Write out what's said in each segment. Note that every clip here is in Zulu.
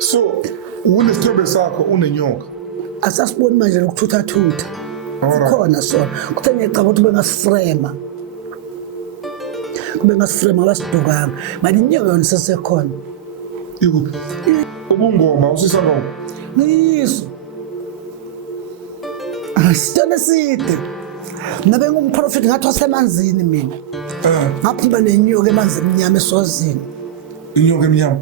So unesithombe sakho unenyoka. Asasiboni manje lokuthutha. Sikhona sona. Kuthe ngiyacabanga ukuthi bengasifrema. Kube ngasifrema abasidukanga. Manje inyoka yona sesekhona. Ikuphi? Ubungoma usisa ngoma. Niso. Asitone side. Nabe ngumprofeti ngathi wasemanzini mina. Ngaphuma nenyoka emanzini emnyama eswazini. Inyoka emnyama.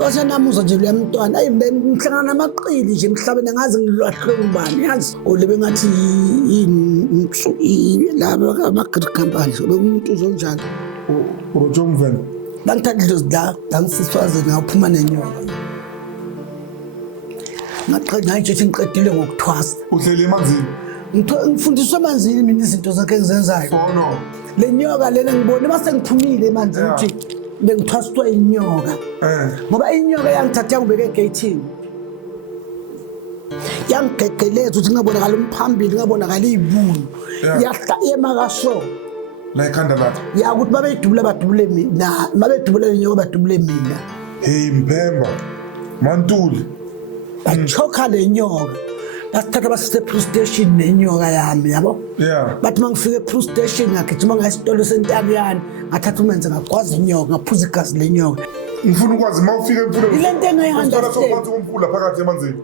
Wasenamuza nje lo mntwana ayi ngihlangana namaqili nje emhlabeni ngaze ngilahle ubani yazi olebe ngathi laba ama-grid company bekumuntu uzonjani Rojo Mvena bangithatha idlozi la ngisiswazini ngaphuma nenyoka ngaqeda nje ngiqedile ngokuthwasa uhlele emanzini ngifundiswa emanzini mina izinto zakhe engizenzayo no le nyoka lena ngibona mase ngiphumile emanzini ukuthi bengithwaswa inyoka ngoba inyoka yangithatha ngibeke egate yangigegeleza ukuthi ngabonakala umphambili ngabonakala izibulu yahla emakasho la ikhanda lakho ya ukuthi badubule mina babedubule inyoka badubule mina hey Mpemba Mantuli bachoka le nyoka basithatha basise police station nenyoka yami yabo bathi mangifike police station ngagijima ngasitolo sentabiyani ngathatha umenze ngagwaza inyoka ngaphuza igazi lenyoka ngifuna ukwazi mawufike emfuleni ile nto engayihanda sokuphatha umfula phakathi emanzini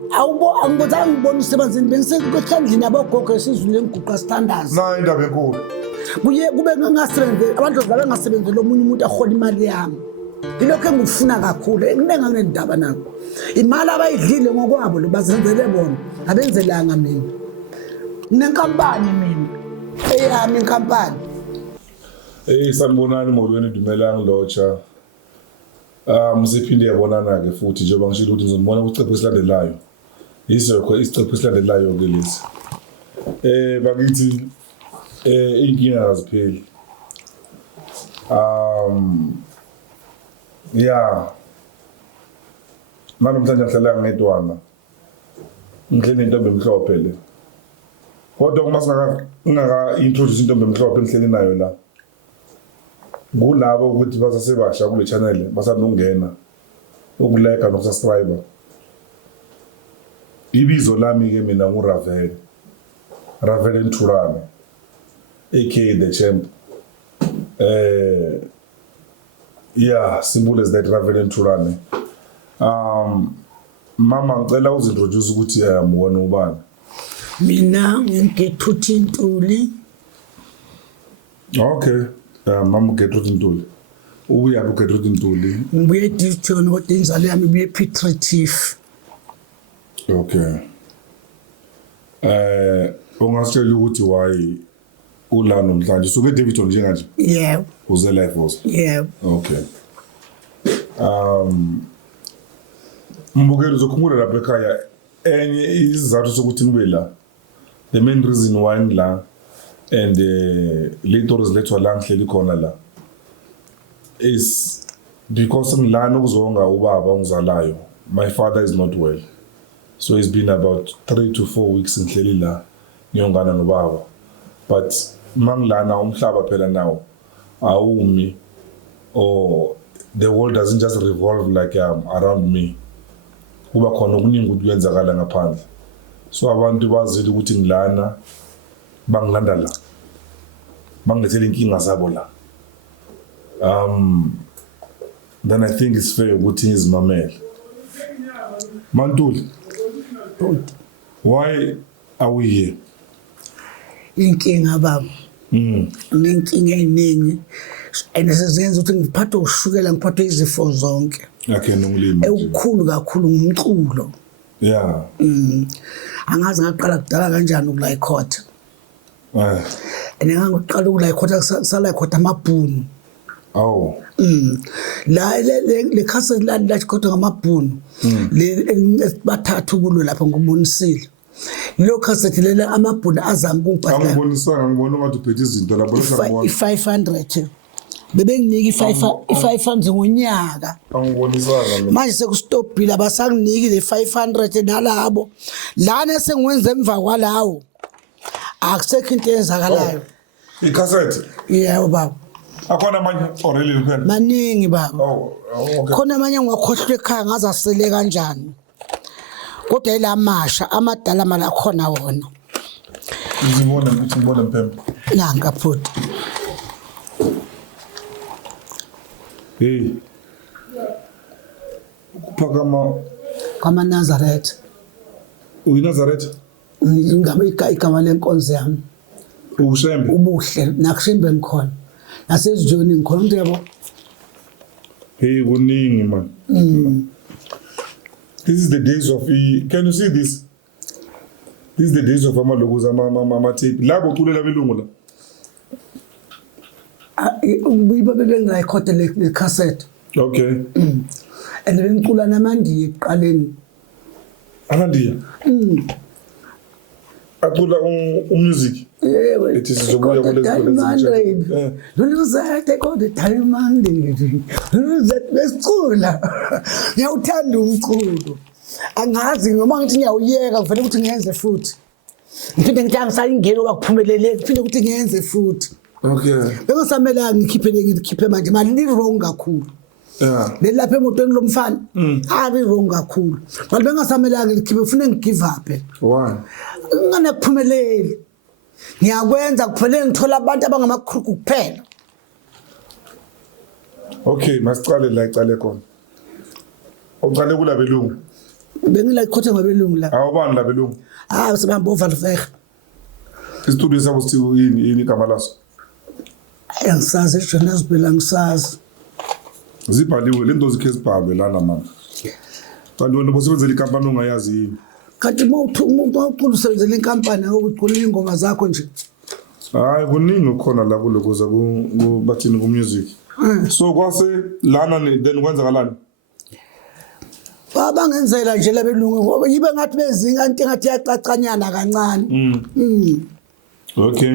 angibona usemanzini bengisekhandlini abogogo esizulu engiguqa standards na indaba enkulu kube ngangasebenze abantu zabe ngasebenzela omunye umuntu ahola imali yami ilokho engifuna kakhulu kunenga ngendaba nakho imali abayidlile ngokwabo lo bazenzele bona abenzelanga mina nenkampani mina eyami inkampani sanibonani molweni Dumelang Locha msiphinde yabonana ke futhi njengoba ngishilo ukuthi ngizobona kucephe esilandelayo yisekho isicephe esilandelayo ke lesi bakithi inkinga azipheli namhlanje ngihlala ngedwana ngihleli intombi emhlophe le kodwa uma singaka introduce intombi emhlophe engihleli nayo la kulabo ukuthi basasebasha kule channel basanongena ukulike nokusubscribe ibizo lami ke mina nguRavel Nthulane aka the champ simple as that Ravel Nthulane mama ngicela uzintroduce ukuthi ayamubona ubani mina ngiGetrude Ntuli okay mama Gertrude Ntuli ubuya kuGertrude Ntuli ngibuye Dishon kodwa inzalo yami ibuye Petritif okay ungasitshela ukuthi why ula namhlanje suke Davidson njenganje yebo uze live force yebo okay mbukelo zokhumbula lapha ekhaya enye izizathu sokuthi ngibe la the main reason why ngila and little zilethwa la ngihleli khona la is because ngilana ukuzonga ubaba ongizalayo my father is not well so it's been about 3 to 4 weeks ngihleli la ngiyongana nobaba but mangilana umhlaba phela nawo awumi or the world doesn't just revolve like around me kuba khona okuningi ukuthi kuyenzakala ngaphandle so abantu bazile ukuthi ngilana bangilanda la bangilethela inkinga zabo la then I think it's fair ukuthi ngizimamele Mantuli why are we here inkinga baba nginkinga eziningi enesenza ukuthi ngiphathe ushukela ngiphathe izifo zonke yakhe nomlimi ekukhulu kakhulu ngumculo angazi ngaqala kudala kanjani ukula ikhotha ngiqala ukula ikhotha sala ikhotha amabhunu la le khasa la ikhotha ngamabhunu le bathathu kulo lapha ngobonisile lo cassette lele amabhunu azama ukubhadala angibonisanga ngibona ukuthi uphethe izinto lapho ngibona 500 bebenginiki i500 ngonyaka angibonisanga manje sekustopile abasanginiki le 500 nalabo lana sengiwenza emva kwalawo akusekho into eyenzakalayo icassette yebo baba Akhona manje already kuphela. maningi baba Oh, okay. khona amanye ngwakhohlwa ekhaya ngaze asele kanjani kodwa ila masha amadala mala khona wona Ngibona Mpembe. nanga futhi Hey. Ukuphakama kama Nazareth uyiNazareth ngabe igama lenkonzo yami ushembe. ubuhle nakushimbe ngikhona nasezijoni ngikhona umuntu yabo Hey kuningi man. This is the days of can you see this? This is the days of amalokuza ama tape. Labo culela belungu la. ubiba bebengayikhoda le cassette Okay. and bengicula namandiya eqaleni Anandiya. Acula music. yewe Ethi sizobuya kulezi luluzathe kodwa diamond luluzathe besicula ngiyawuthanda umculo angazi noma ngithi ngiyawuyeka kufanele ukuthi ngiyenze futhi ngiphinde ngihlanga sayingena wakuphumelele kuphinde ukuthi ngiyenze futhi Okay. bengasamela ngikhiphe manje mali li wrong kakhulu Yeah. lelapha emotweni lomfana ari wrong kakhulu mali bengasamela ngikhiphe ufune ngigive up Why? ngane kuphumelele ngiyakwenza kufanele ngithola abantu abangamakhruku kuphela Okay, masicale la icale khona. Uqale kula belungu. bengila ikhothe ngabelungu la Awubani la belungu? sebehamba ovalveg Istudio sakho sithi yini igama laso? angisazi eJonas Bela ngisazi Zibhaliwe lento zikhe sibhalwe lana mama. Kanti wena bosebenzela ikampani ongayazi yini? kanti umuntu uqulusebenza inkampani ukucula ingoma zakho nje Hayi kuningi khona la kulokuza bathini ku music. So kwase lana then kwenzakalani? bangenzela nje labelungu ngoba yibe ngathi bezinga into engathi yacacanyana kancane Okay.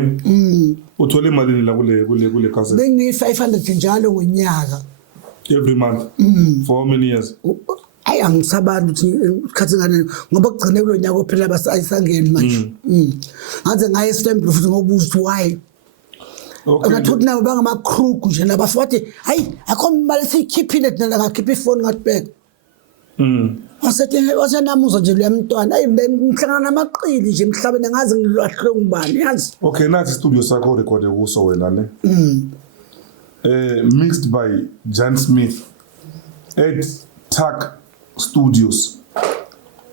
Uthole imali la kule cassette bengi 500 njalo ngonyaka every month. For how many years? ayi angisabani ukuthi ukhathi ngane ngoba kugcine kulo nyaka ophela basayisangeni manje ngaze ngaye estemple futhi ngobuza why Okay. ngathuthi nabo bangamakhruku nje labafathi hayi akho imali siyikhiphile thina ngakhipha ifoni ngatibheka wasenamuza nje luyamntwana ayi ngihlangana namaqili nje emhlabeni ngaze ngilahlwe ngubani yazi Okay, nathi studio sakho record kuso wena ne. Mixed by Jan Smith at TAK Studios.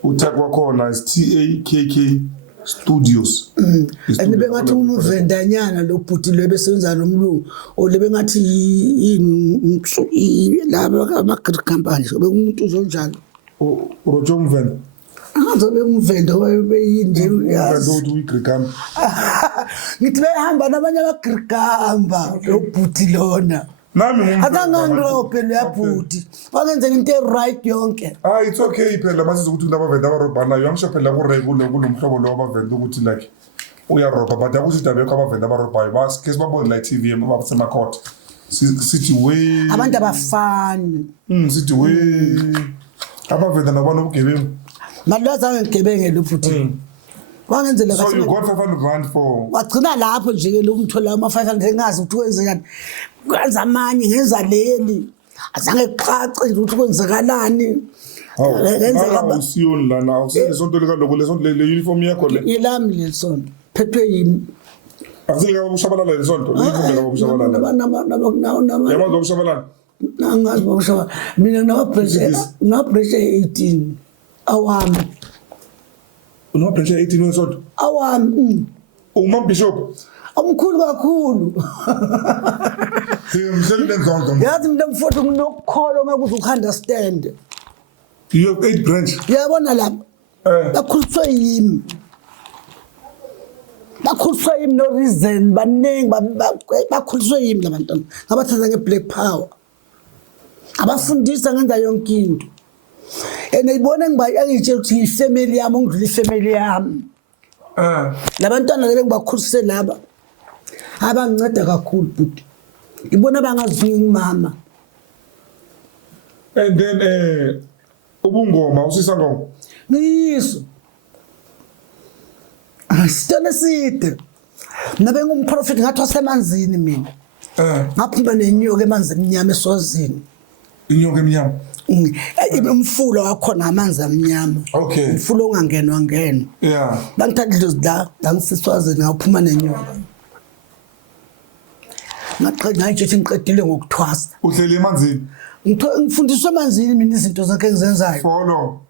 UTAK wakhona is TAKK Studios. and bengathi umvendanyana lo bhuti lo besenza nomlungu olebe ngathi yini laba ama-grid company bekumuntu uzonjalo Rojo Mvenda. angazobe umvenda wayebeyinje Mvenda uthi uyigrikam. ngithi behamba nabanye abagirigamba lo bhuti lona Nami akangangirobhe lo yabhuti bangenzela into right yonke it's okay phela mase ukuthi unabavenda abarobhanayo angisho phela kulomhlobo lo wabavenda ukuthi like uyarobha but akuthi dabekho abavenda abarobhayo baske sibabone la TV abasemakhotha sithi we abantu abafani sithi we abavenda nabona ubugebengu malazange ngigebenge lo bhuti wangenzela so you kahle got 500 rand for wagcina lapho nje lo umthola ama-500 engazi ukuthi kwenzekani kwenza amanye ngenza leli azange kucace nje ukuthi kwenzekalani Ngenzeka usiyoni lana awusesonto likaloko lesonto le uniform yakho le yilami lesonto phethwe yimi akusika ubushabalala lesonto uyivumela ubushabalala yamazi ubushabalala nangazi ubushabalala mina nginababreshe 18 awami unobreshe 18 wesonto awami umabishop omkhulu kakhulu mhleli lenzonto yazi mina mfowethu nginokukholwa ngakuthi ukunderstand you have 8 branch yabona lapha bakhuliswe yimi no reason baningi bakhuliswe yimi labantwana ngabathatha nge-black power abafundisa ngenza yonke into and ibona ngitshela ukuthi yifamily yami ongidlula ifamily yami labantwana lebe ngibakhulise laba abanginceda kakhulu but ibona bangazingi ngimama and then ubungoma usisa ngoma ngiyiso sitole side nabe ngumprofeti ngathi wasemanzini mina ngaphuma nenyoka emanzi emnyama eswazini. Inyoka emnyama. Umfulo wakhona amanzi amnyama. Okay. Umfulo ongangenwa ngeno. Yeah. Bangithatha idlozi la ngisiswazini ngaphuma nenyoka. Ngayijethi ngiqedile ngokuthwasa. Uhleli emanzini. Ngifundiswa emanzini mina izinto zakhe engizenzayo. For long.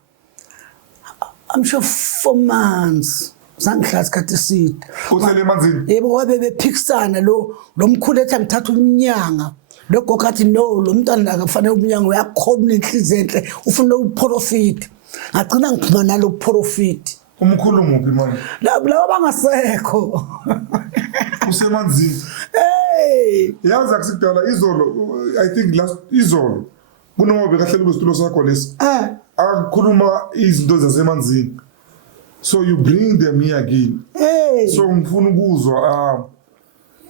I'm sure 4 months. Zangihlala isikhathi eside. Uhleli emanzini. Yebo wabe bephikisana lo mkhulu ethi ngithatha umnyanga. Lo gokathi no lo mntwana la kufanele umnyanga uyakhona inhliziyo enhle ufuna ukuprofit. Ngagcina ngiphuma nalo profit. Umkhulu muphi manje? Laba bangasekho. Usemanzini. Hey! Yazi akusidala izolo I think last izolo. Kunobe kahleli kwisitulo sakho lesi. Akukhuluma izinto zasemanzini. So you bring them here again. Hey! So ngifuna ukuzwa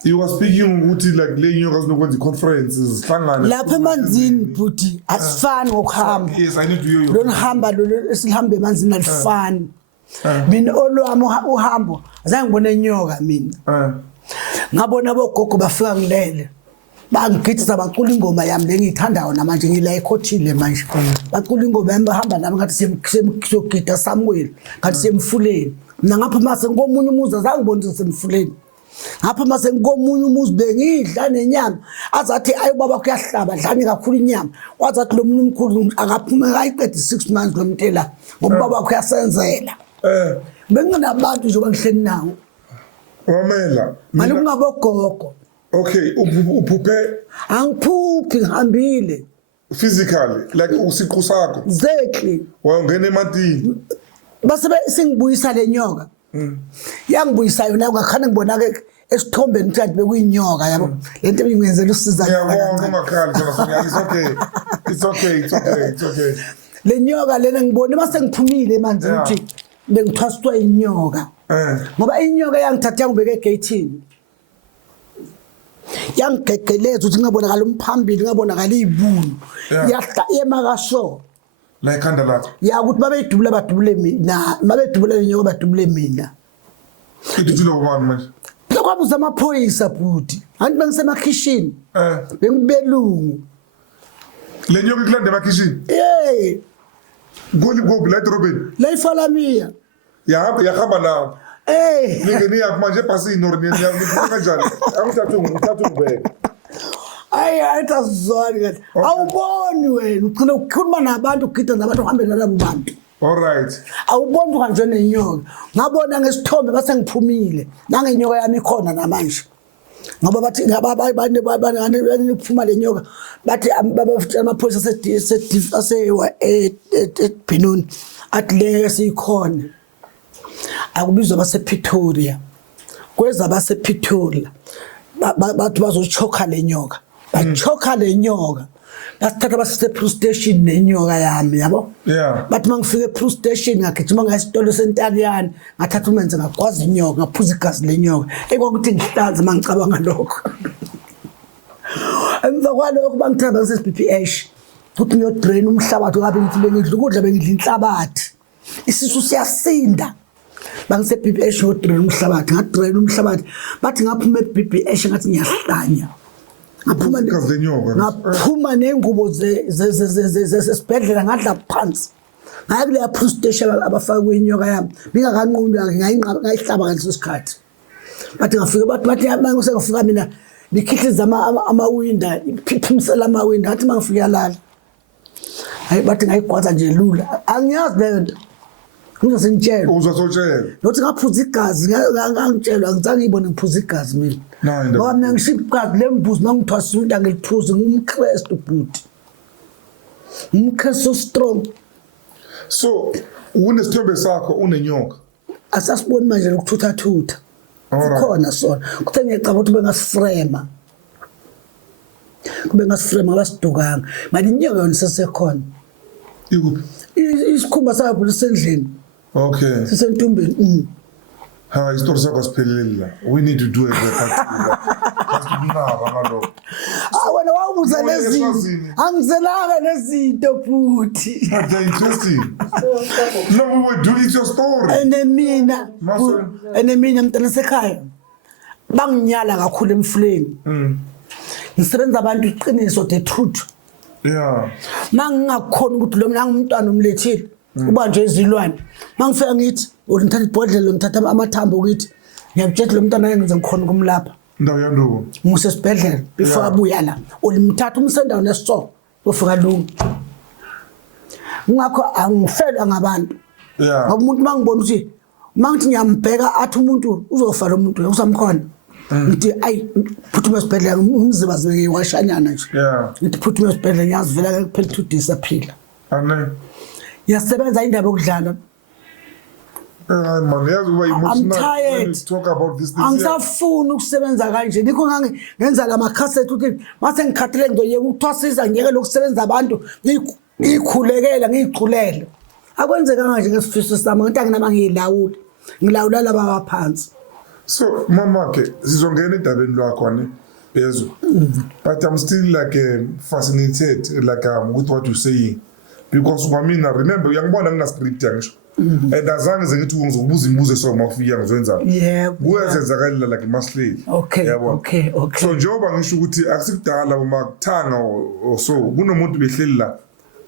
you were speaking ukuthi like le nyoka zinokwenza conferences hlangana lapha emanzini bhuti asifani ngokuhamba. Yes, I need to hear you. Lo hamba lo esihamba emanzini alifani. Mina olwami uhambo azange ngibone inyoka mina. Ngabona bogogo bafika ngilele. Bangigidisa bacula ingoma yami lengithandayo namanje ngila ekhothile manje. Bacula ingoma yami bahamba nami ngathi siyogida Samuel, ngathi siyemfuleni. Mina ngapha mase ngomunye umuzi azange ngibone ukuthi semfuleni. Ngapha mase ngomunye umuzi bengidla nenyama. Azathi ayi baba kuyahlaba dlani kakhulu inyama. Wazathi lo muntu omkhulu akaphuma ayiqede 6 months lo mntela ngoba baba kuyasenzela. Benginabantu nje bangihleni nawo. Wamela. Manje kungabogogo. Okay, uphuphe? Angiphuphi ngihambile. Physically, like usiqu sakho. Exactly. Wangena ematini. Base singibuyisa lenyoka. Yangibuyisa yona ngakhana ngibona ke esithombeni ukuthi bekuyinyoka yabo. Lento ngiyenzela usiza yona. Yeah, ungakhali khona it's okay. It's okay, it's okay, it's okay. Lenyoka lena ngibona mase ngiphumile manje ukuthi bengithwaswa inyoka. Ngoba inyoka yangithatha ngibeke egate-ini. Yangigegeleza ukuthi ngabonakala umphambili ngabonakala izibunu. Yahla emakasho. La ikhanda lakho. Ya ukuthi babeyidubula badubule mina. Babedubula inyoka badubule mina. Idudula ubani manje? Lokwabuza amaphoyisa bhuti. Anti bengisemakhishini. Bengibelungu. Le nyoka ikulanda emakhishini? Eh. Gobi la edorobheni. La iFalamia. Yahamba nawo. Eh. Ngene yapha ebhasini or niya kanjani? Ngithatha ungibeke. Ayi ayitazwani kahle. Awuboni wena ugcina ukukhuluma nabantu ugida nabantu uhambe nalabo bantu. All right. Awuboni kanje nenyoka. Ngabona ngesithombe base ngiphumile. Nangenyoka yami ikhona namanje. Ngoba bathi ngabanye ukuphuma lenyoka bathi amaphoyisa eBhenoni athi le sikhona. Akubizwa basePretoria. Kweza basePretoria bathi bazochoka lenyoka. Bachoka lenyoka. Basithatha basise police station nenyoka yami yabo. Yeah. Bathi mangifike police station ngagijima ngasitolo sentaliyani ngathatha umenze ngagwaza inyoka ngaphuza igazi lenyoka. Ekwakuthi ngihlanze mangicabanga lokho. Emva kwalokho bangithatha ngasesiBPH. Ukuthi ngiyodrain umhlabathi ngabe ngithi bengidla ukudla bengidla inhlabathi. Isisu siyasinda. BangiseBPH ngiyodrain umhlabathi ngadrain umhlabathi. Bathi ngaphuma eBPH ngathi ngiyahlanya. Ngaphuma nengubo zesibhedlela ngadla phansi. Ngaya kule police station abafaka kwenyoka yami. Bingakanqumbi ngayihlaba ngaleso sikhathi. Bathi ngafika bathi manje ngafika mina nikhihliza amawinda iphiphimisela amawinda ngathi mangifika yalala. Hayi bathi ngayigwaza nje lula. Angiyazi lento. Ngizosintshela. Uzosotshela. Nothi ngaphuza igazi ngangitshelwa ngizange ngibone ngiphuza igazi mina. Ngoba mina ngishipha igazi lembuzi mangithwasa umuntu angiliphuzi ngumKristu bhuti. NgumKristu strong. So unesithombe sakho unenyoka. Asasiboni manje lokuthutha. Sikhona sona. Kuthe ngiyacabanga ukuthi bengasifrema. Kube ngasifrema abasidukanga. Manje inyoka yona sesekhona. Ikuphi? Isikhumba sakho lisendlini. Okay. Sisentumbeni. Ha, isitori sakho siphelele la. We need to do it wena wawubuza lezinto. Angizelanga lezinto futhi. That's interesting. No, we were doing your story. Ene mina mntana sekhaya. Banginyala kakhulu emfuleni. ngisebenza abantu iqiniso the truth yeah mangingakhona ukuthi lo mina ngumntwana umlethile ubanjwe izilwane mangifika ngithi ngithatha ibhodlela ngithatha amathambo ngithi ngiyamtshela lo mntwana ngenze ngikhona kumlapha ndawo yanduku musesibhedlela before abuya la ulimthatha umsendawo nesitho ufika lungu ngakho angifelwa ngabantu yeah ngoba umuntu mangibona ukuthi mangithi ngiyambheka athi umuntu uzofa lo muntu usamkhona ngithi ayi phuthuma esibhedlela umziba ziwashanyana nje yeah ngithi phuthuma esibhedlela ngiyazivela kuphela 2 days aphila ane yasebenza indaba yokudlala man yazi uba emotional when you talk about this thing angisafuni ukusebenza kanje nikho ngenza la makhaseti ukuthi mase ngikhathele ngizoyeka ukuthwasisa ngiyeke lokusebenza abantu ngikhulekela ngiyiculele akwenzeka kanje ngesifiso sami ngento anginama ngiyilawula ngilawula laba abaphansi so mama ke sizongena edabeni lwakho ne Bezo but I'm still like fascinated like with what you're saying because for me I remember uyangibona ngina script yangisho and azange ngithi ngizokubuza imibuzo so mafika ngizoyenza kuyenzakalela like masley okay so njengoba ngisho ukuthi akusikudala uma kuthanga so kunomuntu behleli la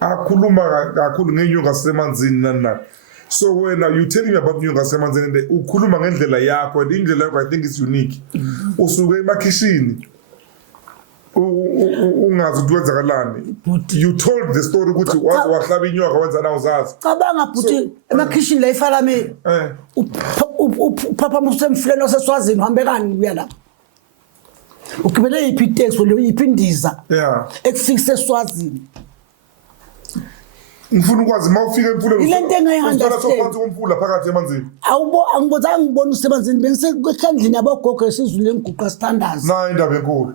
akhuluma kakhulu ngenyonga semanzini nana so when you telling me about inyonga semanzini and ukhuluma ngendlela yakho and indlela yakho I think is unique usuke emakhishini ungazi ukuthi wenzakalani you told the story ukuthi wahlaba inyoka wenza na uzazi cabanga bhuti emakhishini la ifalameni upapa musemfuleni oseswazini uhambe kani kuya lapha ukubele iphi taxi lo iphi indiza ekufika eswazini ngifuna ukwazi mawufika emfuleni ile nto engayihanda sophansi komfula phakathi emanzini angibozanga ngibona usemanzini bengisekhandlini yabogogo esizulu engiguqa standards na indaba enkulu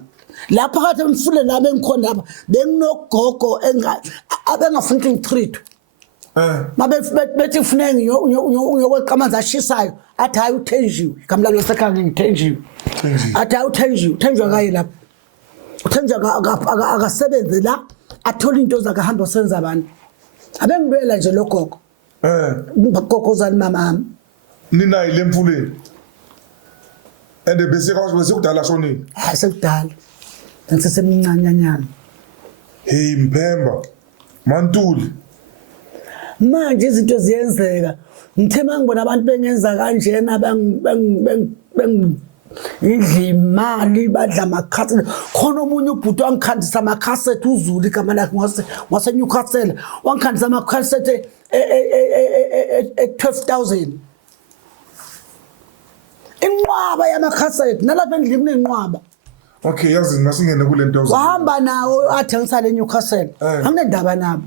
lapha phakathi emfuleni la bengikhona lapha benginogogo abengafuni ukungitreat bethi kufuneka uyokweqa amanzi ashisayo athi hayi uthenjiwe igama lalo sekhaya ngithenjiwe athi hayi uthenjiwe kayi lapha uthenjiwe akasebenze la athola into zakhe ahamba osenza abantu abengibela nje lo gogo ngibagogozana mama nina ile emfuleni and bese kudala shonini hayi sekudala ngisesemncanyanyana hey Mphemba Mantuli manje izinto ziyenzeka ngithe mangibona abantu bengenza kanjena idlimali badla amakhaseti khona omunye ubhuti wangikhandisa amakhaseti uZulu igama lakhe wase Newcastle wangikhandisa amakhaseti 12,000 inqwaba yamakhaseti nalapha endlini kunenqwaba okay yazi masingene kule nto wahamba nawo athengisa le Newcastle anginendaba nabo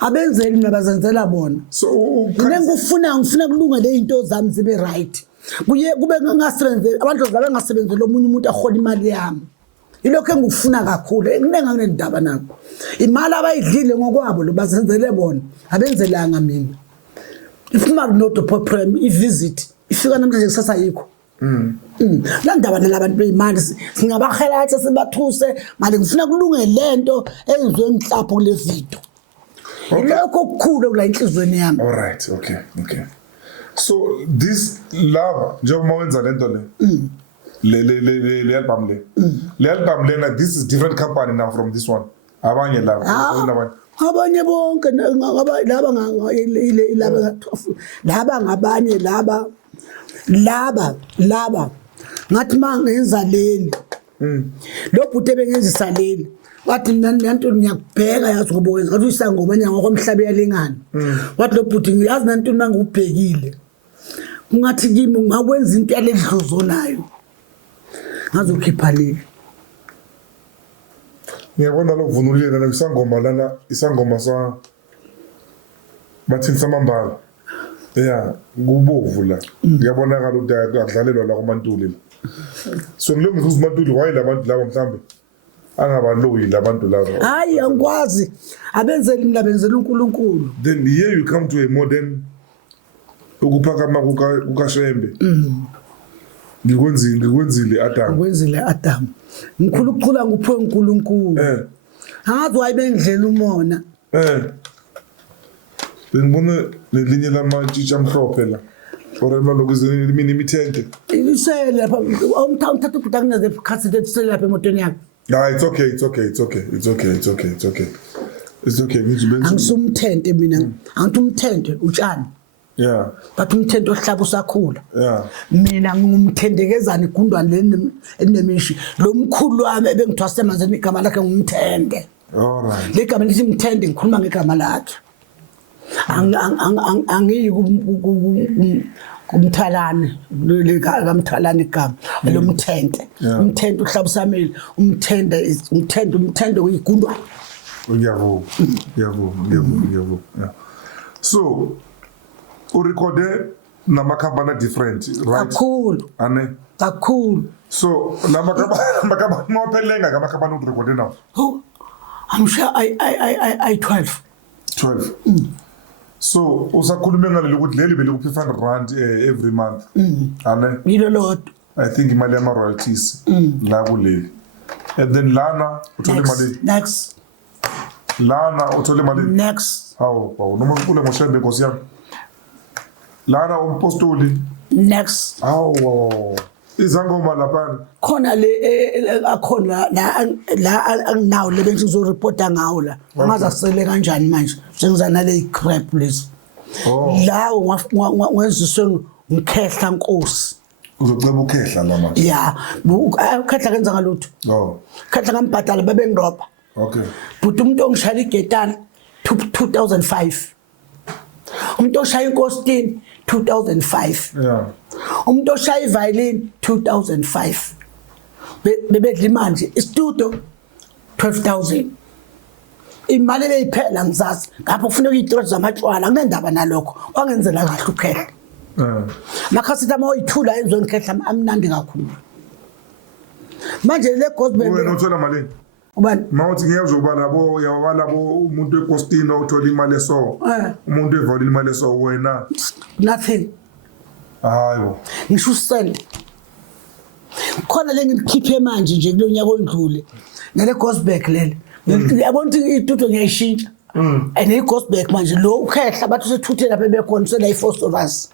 abenzeli mina bazenzela bona so ngifuna kulunga le into zami zibe right kube ngasebenze abantu zabe ngasebenzela omunye umuntu ahola imali yami ilokho engikufuna kakhulu kunenga ngendaba nabo imali abayidlile ngokwabo lo bazenzele bona abenzelanga mina if imali not program ivisit ifika namhlanje kusasa yikho la ndaba nalabantu beyimali singabahela athi sibathuse mali ngifuna kulunge lento enziwe ngihlapho kule video lokho kukhulu kula inhlizweni yami all right okay so this love njengoba wenza lento le album le album lena this is different company now from this one abanye laba abanye bonke laba ngabanye laba ngathi mangenza leli lo bhuti bengenzisa leli wathi nanto ngiyakubheka yazi ngoba wenza ngathi isangoma nyanga komhlabe yalengana wathi lo bhuti ngiyazi nanto mangubhekile ungathi kimi ngakwenza into yaledluzo nayo ngazokhipha leli ngiyabona lo kuvunulile la isangoma lana isangoma sa bathini samambala kubovu la ngiyabonakala ukuthi akudlalelwa la kuMantuli so ngilungisa uMantuli waye labantu laba mhlambe angabaloyi labantu laba hayi angikwazi abenzeli mina benzela uNkulunkulu then here you come to a modern ukuphakama kukaShembe ngikwenzile Adam ngikhulu ukucula nguphe uNkulunkulu ngathi wayebengidlela umona bengibona lelinye lamatshitsha amhlophe la orema lokuzini mina imithente isele lapha umthatha ubhuti akunaze cassette etisele lapha emotweni yakhe Nah, it's okay. Angisumthente mina. Angithi umthente utshani. Yeah. But umthente ohlaba usakhula. Yeah. Mina ngumthendekezana igundwane leni enemishi. Lo mkhulu wami ebengithwase manzeni igama lakhe ngumthende. All right. Le gama lithi mthende ngikhuluma ngegama lakhe. Angiyi kumthalane le kamthalane igama lo mthente. Umthente uhlaba usamile. Umthende uyigundwane. Ngiyavuma. Yeah. So, urecorde namakhampani different, right? Kakhulu. Ane. Kakhulu. So, namakhampani mawaphelenga kamakhampani urecorde now. Oh, I'm sure I 12. 12. So, usakhulume ngale ukuthi leli belikuphi 500 rand every month. Ane. Yilo lot. I think imali yama royalties la kuleli. And then lana uthole imali. Next. Lana uthole imali. Next. Hawu, noma kule ngoshebe Nkosi yami. Lana umpostoli. Next. Hawu. Izangoma lapha. Khona le akhona la anginawo le bengithi ngizoreporta ngawo la. Angaze asele kanjani manje. Njengizana le crap lezi. Lawo ngwenziswe ngikhehla Nkosi. Uzoceba ukhehla la manje. Yeah, ukhehla kenza ngalutho. Khehla ngambhadala bebengirobha. Okay. But umuntu ongishaya igetana 2005. Umuntu oshaya inkosini 2005. Yeah. Umuntu oshaya iviolin 2005. Bebedla imanje istudio 12,000. Imali leyiphela ngizazi ngapha kufuneka i-3 zamatshwala kunendaba nalokho wangenzela kahle ukhehla. Makhasita mawuyithula enziwe ngikhehla amnandi kakhulu. Manje le gospel wena uthola malini? Ubani? Mawuthi ngiyazoba labo yawalabo umuntu ekostini othola imali eso. Umuntu evala imali eso wena. Nothing. Hayibo. Ngisho usend. Khona le ngikhiphe manje nje kulonyaka ondlule. Nale gospel lele. Yabona ukuthi ituto ngiyayishintsha. And i gospel manje lo ukhehla bathi usethuthe lapha bekhona sela i-force of us.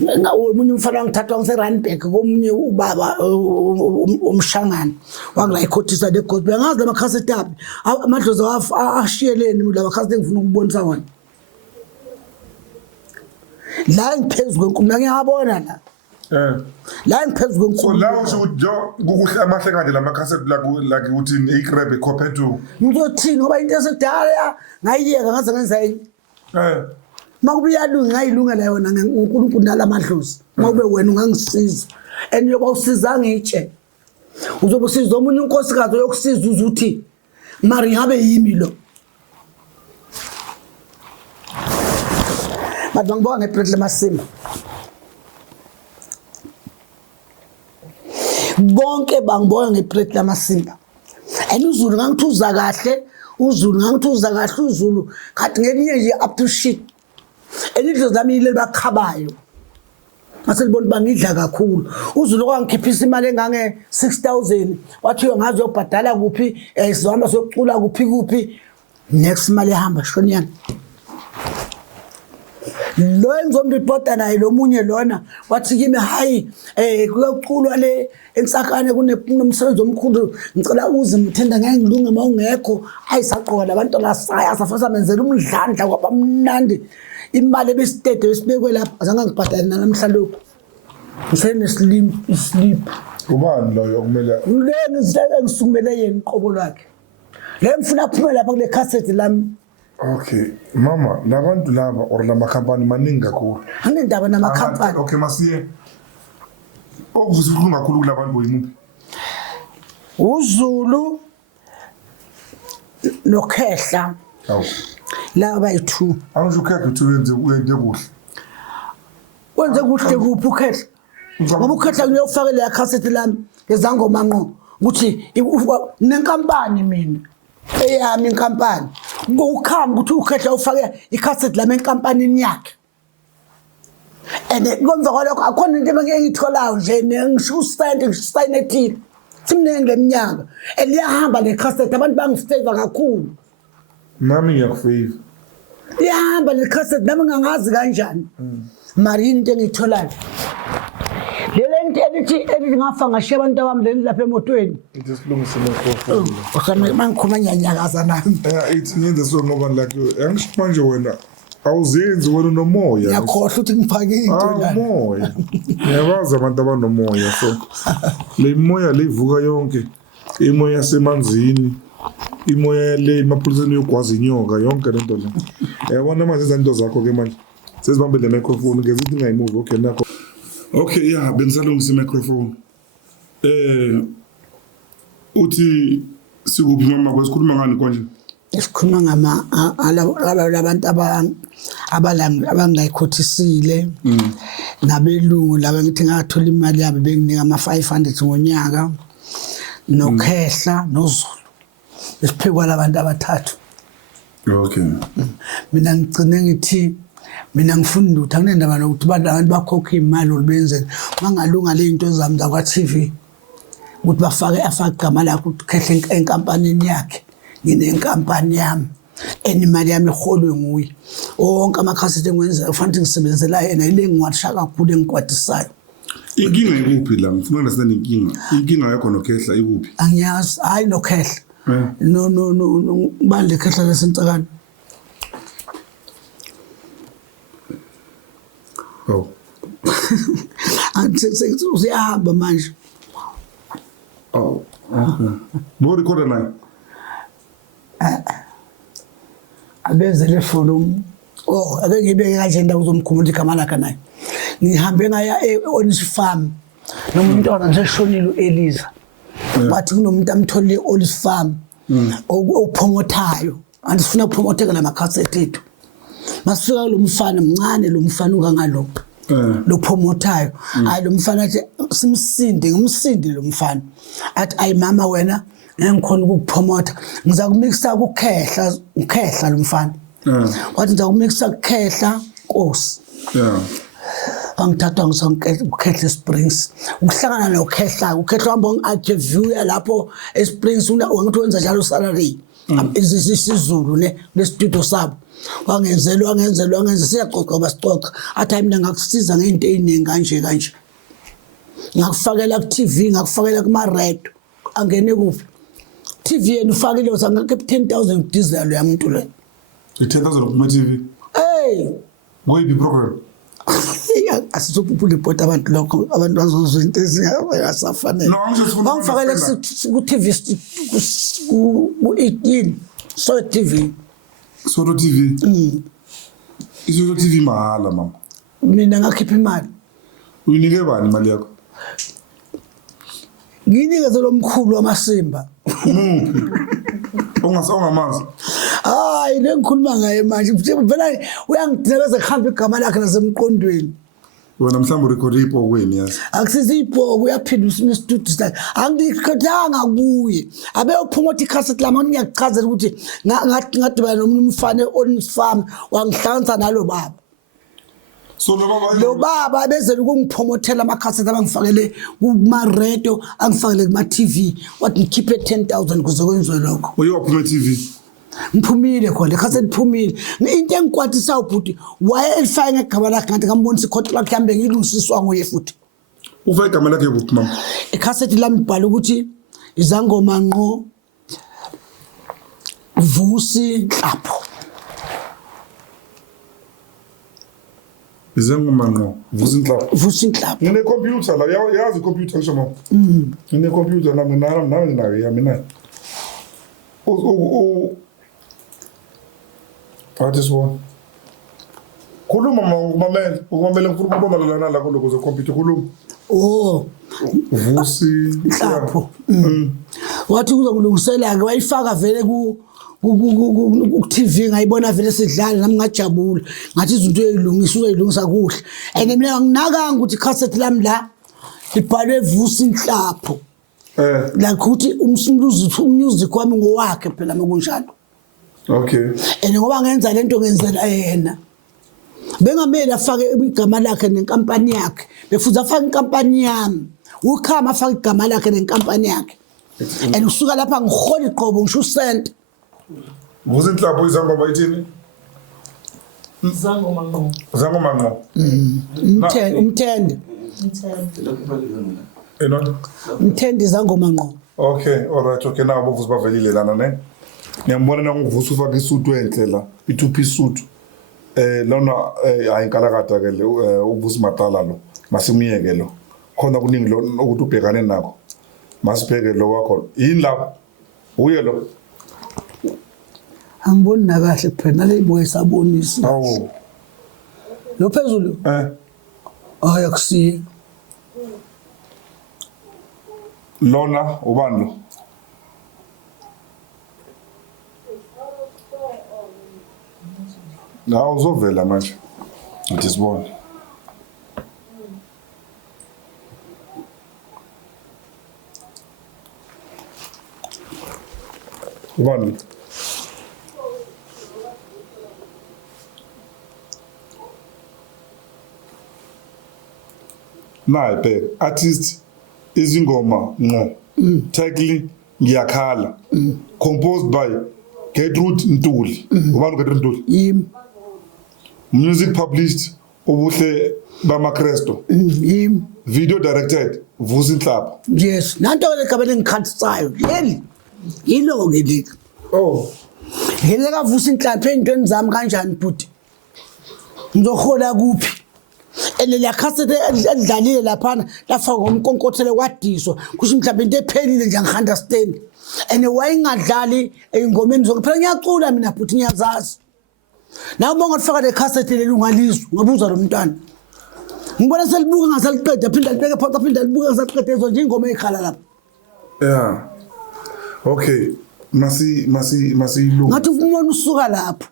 Umunye umfana ngithathwa ngiseRandburg komunye ubaba umshangana wangila ikhothisa le gospel ngazi lamakhaseti aphi amadlozi ashiyeleni laba khaseti engifuna ukubonisa wona la ngiphezulu kwenkulumo ngiyabona la ngiphezulu kwenkulumo so la usho ukuthi amahle kanje lamakhaseti like uthi ikrebe compared to ngizothini ngoba into esedala ngayiyeka ngaze ngenza enye makubuya lunga ngayilunga la yona ngoNkulunkulu nalamadlozi ngobe wena ungangisiza and yoba usiza ngitshe uzobe usiza omunye unkosikazi yokusiza uzuthi mari ngabe yimi lo madwa ngibonga ngePretla Masimba bonke bangibonga ngePretla Masimba and uZulu ngangithuza kahle uZulu kanti ngelinye nje up to shit elidlo zami ile bakhabayo maselibona bangidla kakhulu uZulu kwangikhiphisa imali engange 6,000 wathi ngazi uyobhadala kuphi sizohamba sokucula kuphi next mali ehamba shonyana lo engizomreport naye lo munye lona wathi kimi hayi kuyoculwa le ensakane kunomsebenzi omkhulu ngicela uze mthenda ngeke ngilunge mawungekho ayisaqoka labantu lasaya safasa menzela umdlandla kwabamnandi imali ebesitede besibekwe lapha azange ngibhadale namhlanje ngisene sleep ubani lo okumele le ngisukumele yena iqobo lakhe le mfuna kuphuma lapha kule cassette lami. Okay mama labantu laba or la makhampani maningi kakhulu anendaba namakhampani. Okay masiye okuvuza kakhulu kulabantu boyimuphi uZulu nokhehla la bayi2 angisho ukhehla uthi wenze kuhle kuphi ukhehla ngoba ukhehla ngiyofaka le cassette lami ngezangoma ngqo ukuthi nenkampani mina eyami inkampani ngokukhamba ukuthi ukhehla ufake icassette lami enkampanini yakhe and konza kwalokho akhona into engiyitholayo nje ngisho usayine ethile simnenge ngeminyaka eliyahamba le cassette abantu bangifavor kakhulu nami ngiyakufavor liyahamba le cassette nami ngangazi kanjani mari into engiyitholayo lele elithi ngafa ngashiya abantu abami leli lapha emotweni. Ngisilungise microphone. Mangikhuluma nyanyakaza nami. Ithi ngenze so ngoba like angisho manje wena awuzenzi wena nomoya. Ngiyakhohlwa ukuthi ngifake into la. Umoya. Ngiyabaza abantu abanomoya so le moya levuka yonke. Imoya yasemanzini. Imoya le emaphuliseni yokwazi inyoka yonke lento le. Yabona manje izinto zakho ke manje. Sesibambe le microphone ngeze ukuthi ngayimove okay nakho. Okay yeah bengisalungisa microphone. Uthi sikuphi mama kwesikhuluma ngani konje? Isikhuluma ngama abantu abangayikhothisile nabelungu laba ngithi ngathola imali yabo benginika ama 500 ngonyaka nokhehla noZulu isiphekwa labantu abathathu. Okay. Mina ngicine ngithi mina ngifunda ukuthi akunendaba nokuthi abantu bakhokha imali olubenzela mangalunga le zinto zami zakwa TV ukuthi bafake igama lakho ukuthi khehle enkampanini yakhe nginenkampani yami enimali yami iholwe nguye wonke amakhaseti engwenza ufanele ngisebenzela yena ile ngiwasha kakhulu engikwadisayo. Inkinga ikuphi la ngifuna understand inkinga yakho nokhehla ikuphi? Angiyazi hayi nokhehla no bale khehla lesentsakani. Oh. Angithi usiyahamba manje. Oh. Okay. Mo recorder naye. Abenzele forum. Oh, ake ngibeke kanje ndawo uzomkhumula igama lakhe naye. Ngihambe ngaya eOrange Farm. Nomntwana nje shonile uEliza. Bathi kunomuntu amtholile eOrange Farm. Ophomothayo. Andifuna ukuphomoteka lamakhaseti ethu. Masifika lo mfana mncane lo mfana ungangalo. Lo phomothayo. Hayi lo mfana athi simsinde ngumsindi lo mfana. Athi ayi mama wena ngikhona ukukuphomotha ngizakumixa ukhehla lo mfana. Wathi ngizakumixa ukhehla Nkosi. Angithatha ngisonke Springs ukuhlangana nokhehla uhamba ngiachieve lapho eSprings ungathi wenza njalo salary isizulu le studio sabo wangenzelwa siyaxoxa basixoxa athi mina ngakusiza ngento eziningi kanje ngakufakela ku TV ngakufakela kuma radio angene kuphi TV yenu ufakile uzangakhe 10,000 diesel yamuntu le 10,000 kuma TV ngoyiphi program asizopupula ipota abantu lokho abantu bazozwa into ezingasafanele bangifakele ku TV ku18 so TV Soto TV Isoto TV mahala mama mina ngakhipha imali uyinike bani imali yakho nginikeze lo mkhulu wamasimba ongamazi hayi nengikhuluma ngaye manje vela uyangidinekeza khamba igama lakhe nasemqondweni wena mhlawumbe urecord ipo kweni yazi akusizi ipo uyaphinda usime studio sakhe angikhathanga kuye abe uphumotha icassette lami ngiyakuchazela ukuthi ngadibana nomuntu umfane on farm wangihlanza nalo baba so lo baba bezela ukungiphomothela amakhaseti abangifakele kuma radio angifakele kuma TV wathi ngikhiphe 10,000 kuze kwenziwe lokho uyophuma TV ngiphumile khona ikhaseti iphumile into engikwatisa ubhuti waye elifake ngegama lakhe ngathi ngambonisa icontract yami ngilungisiswa nguye futhi ufake igama lakhe kuphi mama ikhaseti lami ibhala ukuthi izangoma ngqo Vusi Nhlapho izangoma ngqo Vusi Nhlapho ngine computer la yazi computer ngisho mama ngine computer nami nayo yami nayo What is one? Khuluma ukumamela ngifuna ukubona lana la kuloko ze computer khuluma. Oh. Vusi Nhlapho. Wathi uzongilungisela ke wayifaka vele ku TV ngayibona vele sidlala nami ngajabula. Ngathi izinto ezilungisa uzayilungisa kuhle. And mina nginakanga ukuthi cassette lami la ibhalwe Vusi Nhlapho. La ukuthi ummusic wami ngowakhe phela makunjalo. Okay. And ngoba ngenza lento ngenzela yena. Bengamele afake igama lakhe nenkampani yakhe. Befuza afake inkampani yami. Ukhama afake igama lakhe nenkampani yakhe. And usuka lapha ngihola iqobo ngisho usent. Vusi Nhlapho izangoma ithini? Izangoma ngqo. Izangoma ngqo. Umthende. Enot? Mthendi zangoma ngqo. Okay, alright. Okay, now bovusi bavelile lana ne. Ngiyambona na nguvusi ufaka isuit enhle la. I-two-piece suit. Lona hayi inkalakata ke le uvusi Matala lo. Masimiyeke lo. Khona kuningi lo ukuthi ubhekane nakho. Masibheke lo wakho. Yini lapho? Uye lo. Angiboni na kahle kuphela le boy sabonisa. Awu. Lo phezulu. Ayakusiya. Lona ubani lo? Na uzovela manje. Ngisibona. Ubani? Nayi bheka artist izingoma ngqo title ngiyakhala composed by Gertrude Ntuli ubani Gertrude Ntuli Yimi. music published ubuhle bamaKresto Yimi. video directed Vusi Nhlapho. Yes. Nanto le kabele ngikhantsisayo. Yeli. Yilo ke le. Oh Ngileka Vusi Nhlapho entweni zami kanjani bhuti? Ngizohola kuphi? Elela cassette edlalile lapha lafa ngomkonkothele kwadiswa kusho mhlawumbe into ephelile nje ngi-understand and wayingadlali ey'ngomeni zonke phela ngiyacula mina bhuti ngiyazazi nawe uma ungafaka le cassette leli ungalizwa ngabuza lo mntwana ngibona selibuka ngasaliqeda phinda libeke phansi phinda libuka ngasaliqeda ezo nje ingoma ey'khala lapha yeah okay masilunga ngathi umona usuka lapho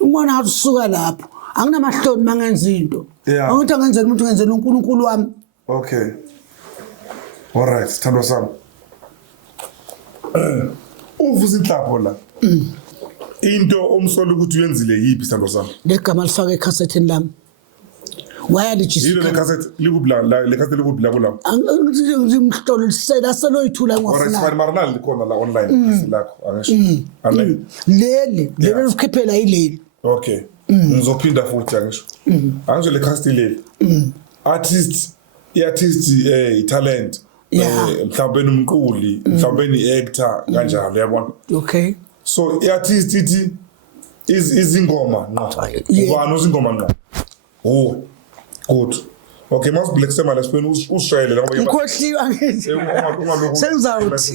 umona ngathi usuka lapho anginamahloni mangenza into angithi angenzela umuntu ngenzela uNkulunkulu wami. Okay, alright, sithandwa sami. Uvusi Nhlapho la into omsola ukuthi uyenzile yipi sithandwa sami? Legama lifaka ecassette lami wayalijisa yilo le cassette likubla le cassette likubla kula ngimhlolo lisela seloyithula ngofuna alright fine marinal likhona la online silakho angisho leli likhiphela yileli. Okay. Ngizophinda futhi angisho. Angisho le cast leli. Artist, i-artist i-talent. Mhlawumbe umquli, mhlawumbe ni-actor kanjalo yabona. Okay. So i-artist ithi izingoma ngqo. Ubani uzingoma ngqo? Oh. Good. Okay, must black sema la spend usishayele la ngoba ngikhohliwa ngithi. Sengizawuthi.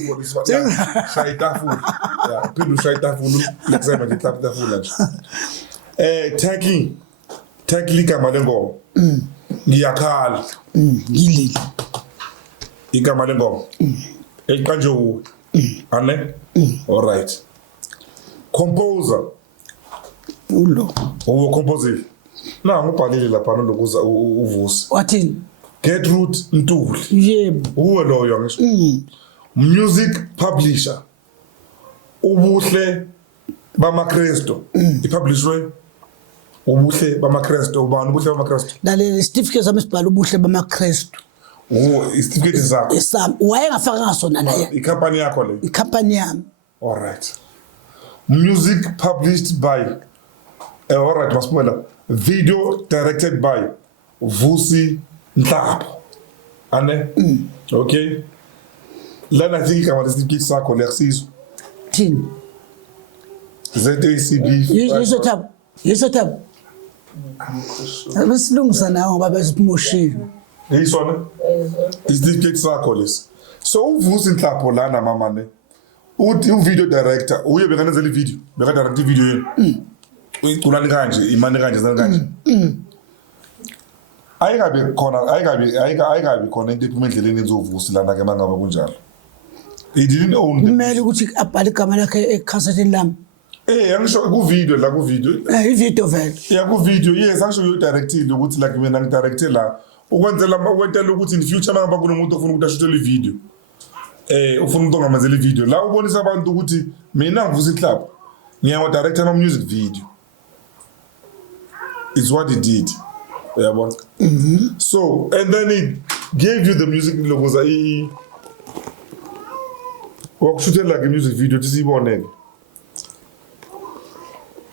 Shaya itafula. Yeah, phinda ushaya itafula black sema nje clap itafula nje. Tagging igama lengoma. Ngiyakhala. Ngileli. Igama lengoma. Eliqanje u. Ane? All right. Composer. Ulo. Uwo composer. Na ngubhalile lapha lokuza uvusi. Wathini? Gertrude Ntuli. Yebo. Uwe loyo ngisho. Music publisher. Ubuhle bamaKresto. I-publisher ubuhle bamaKresto ubani ubuhle bamaKresto? Lalela certificate sami sibhala ubuhle bamaKresto. Oh, certificate zakho. Esami wayengafaka ngasona la. I-company yakho le. I-company yami. All right. Music published by all right, masiphumelela. Video directed by Vusi Nhlapho. Ane? Okay. Lana think igama certificate sakho liyasizwa. Thini? ZACB. Yes, Tab. Abesilungisa nawo ngoba besimoshile. Yisona? Certificate sakho lesi. So uVusi Nhlapho lana mama ne. Uthi video director uye bekanenzela ivideo, beka-direct ivideo yini. Uyiculani kanje, imani kanje kanje. Ayikabi khona into ephuma endleleni enzovusi lana ke mangaba kunjalo. He didn't own kumele ukuthi abhale igama lakhe ecassette lami. Angisho ku video la ku video. I-video vele. Yeah, ku video. Yes, angisho you directed ukuthi like mina ngidirecte la. Ukwenzela ukuthi in future mangaba kunomuntu ofuna ukuthi ashuthe i-video. Ufuna umuntu ongamazela i-video. La ubonisa abantu ukuthi mina ngivusa iClub. Ngiyawa-director ama-music video. It's what he did. Uyabona? So, and then he gave you the music logos. Wakushuthe like a music video to see one.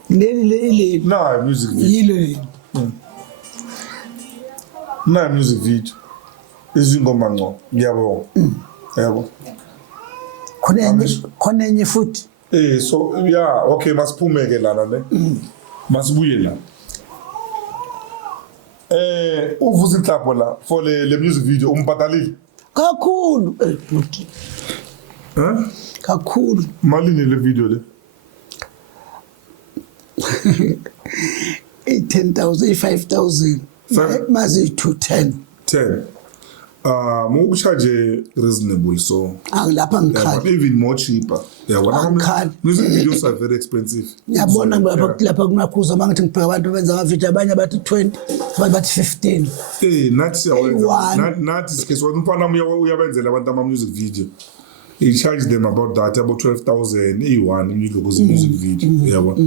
Leli Nah, music video. Yilo. Na music video. Izingoma ngco. Ngiyabonga. Yabo. Khona enye futhi. So yeah, okay, masiphume ke lana ne. Masibuye la. Uvusa inhlapho la for le music video umbhatalile. Kakhulu. Kakhulu. Malini le video le? 10,000, 5,000. Mazi to 10. 10. Mukucharge reasonable, so Angilapha ngikhali. Even more cheaper. Yeah, Angikhali. music videos are very expensive. Yabona lapha kunakhuza mangithi ngibheka abantu benza ama-video abanye bathi 20, abanye bathi 15. Nathi nathi sikese umfana uyabenzela abantu ama-music video. He charged them about that, about 12,000 i-1 music video. Yabo.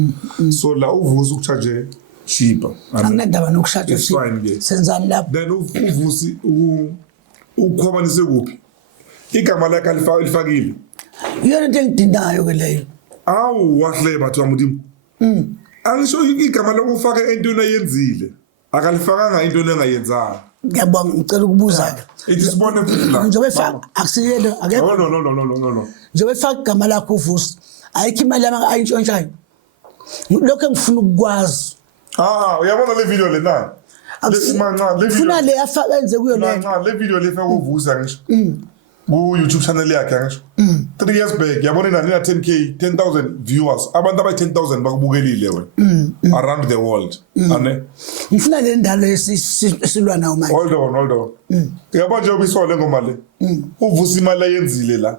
So la uvusa ukucharge cheaper. Anginandaba nokushada. It's fine, yes. Senzani lapho? Then uvusi ukhwabanise kuphi? Igama lakhe alifakile. Iyona into engidinayo ke leyo. Awu wahle bathu amudimi. Angisho igama lokufaka into oyenzile. Akalifakanga into ongayenzanga. Ngiyabonga ngicela ukubuza ke. It is born futhi la. Njobe faka akusiyena akekho. No. Njobe faka igama lakho uvusi. Ayikho imali yami ayintshontshayo. Lokho engifuna ukukwazi. Uyabona le video le na? Funa le afaka enze kuyo le. Le video le faka uvusa ngisho. Ku YouTube channel yakhe ngisho. 3 years back yabona nina 10k 10,000 viewers. Abantu abayi 10,000 bakubukelile wena. Around the world. Ane. Ngifuna le ndalo esilwa nayo manje. Hold on. Yabona nje ubisole ngoma le. Uvusa imali ayenzile la.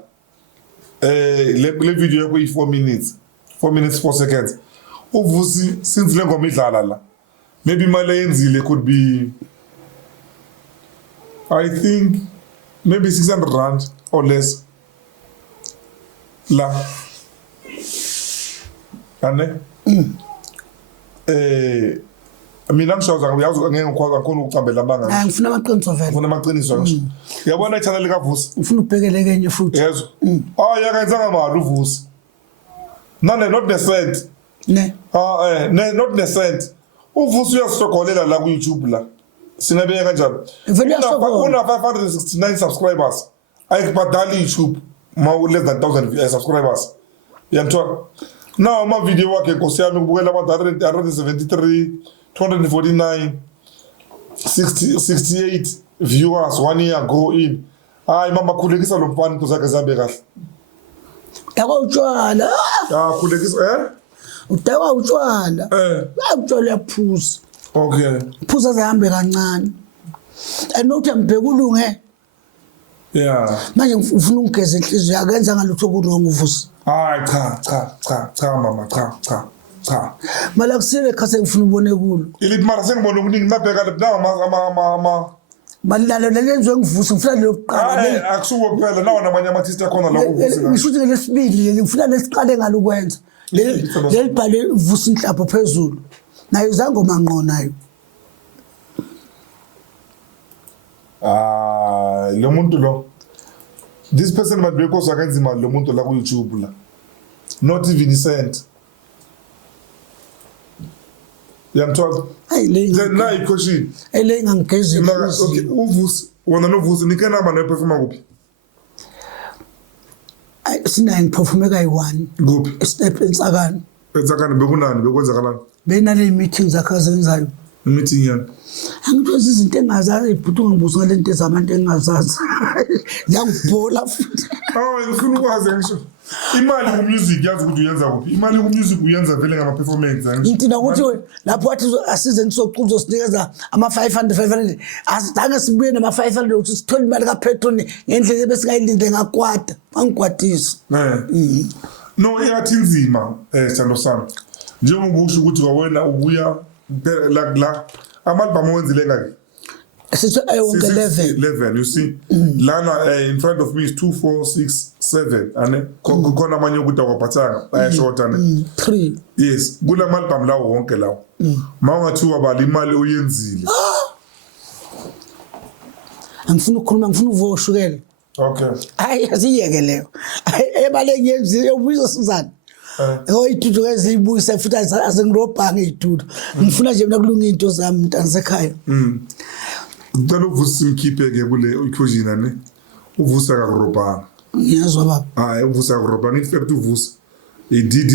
Le video yakho i 4 minutes. 4 minutes 4 seconds. Uvusi since le ngoma idlala la. Maybe imali ayenzile could be, I think, maybe 600 rand or less. La. Ane? Mina ngishoza ngeke ngikwazi ukucambela abanga. Ngifuna amaqiniso vele. Ngifuna amaqiniso ngisho. Yabona i-channel kaVusi. Ngifuna ubhekele kenye futhi. Yezwa. Yakenzanga mali uVusi. None not the cent. Ne. Not the cent. Uvusi uyasisogolela la ku YouTube la. Singabeka kanjalo. Una 569 subscribers. Ayikubhadali YouTube ma less than 1,000 subscribers. Yantwa. Now ama video wakhe Nkosi yami ukubukela abantu 173, 249, 68 viewers 1 year ago in. Mama khulekisa lo mfana into zakhe zabe kahle. Yako utshwala. Khulekisa Udakwa utshwala. Utshwala yaphuza. Okay. Phuza zahambe kancane. Anothi ambhekulunge. Yeah. Manje ufuna ungigeza inhliziyo yakenza ngalutho kulonga uvusi. Cha mama cha. Mala kusile khase ngifuna ubone kulo. Ilithi mara sengibona ukuningi nabheka lapha ama Balalo lenziwe ngivusa ngifuna lo kuqala. Akusuko kuphela nawo namanye ama-artist akhona la uvusi. Ngisho ukuthi lesibili ngifuna lesiqale ngalukwenza. Leli bhale uvusa inhlapho phezulu. Nayo zangoma ngqonayo. Lo muntu lo. This person might be because akenza imali lo muntu la ku YouTube la. Not even a cent. Yamthola. Hayi le. Na ikhoshini. Ele ngangigeza inhliziyo. Okay, uvusi wona novusi nikena namba no performa kuphi? Sina ngiperforme kayi1 kuphi? Step insakani. Enzakani bekunani bekwenzakalani? Benale meetings akazenzayo. Meeting yani. Angithoza izinto engazazi ibhutu ngibuza ngalento ezabantu engazazi. Ngiyangibhola futhi. Ngifuna ukwazi ngisho. Imali ku music yazi ukuthi uyenza kuphi? Imali ku music uyenza vele ngama performance ngisho. Ngithi ukuthi lapho wathi asize nisoquza uzosinikeza ama 500 azange sibuye nama 500 ukuthi sithole imali ka petrol ngendlela besikayilinde ngakwata. Angikwatisa. No iyathi nzima Sithando sami. Njengokusho ukuthi wawena ubuya la amalbum wenzile ngake. Sithi ayonke 11 you see. Lana in front of me is 2 4 6 7 ane khona amanye ukuthi akwaphathanga ayashota ne 3. Yes kula malbum lawo wonke lawo. Mawungathiwa bali imali oyenzile. Angifuna ukukhuluma ngifuna uvoshukela. Okay. Hayi asiyeke leyo. Ebale ngiyenzile ubuzo sizana. Oyitudu ezibuyisa futhi azengirobhanga itudu. Ngifuna nje mina kulunga into zami mntana sekhaya. ngicela uvusa imkhiphe ke kule equation ane uvusa kakurobanga ngiyazwa baba hayi uvusa kakurobanga in fact uvusa he did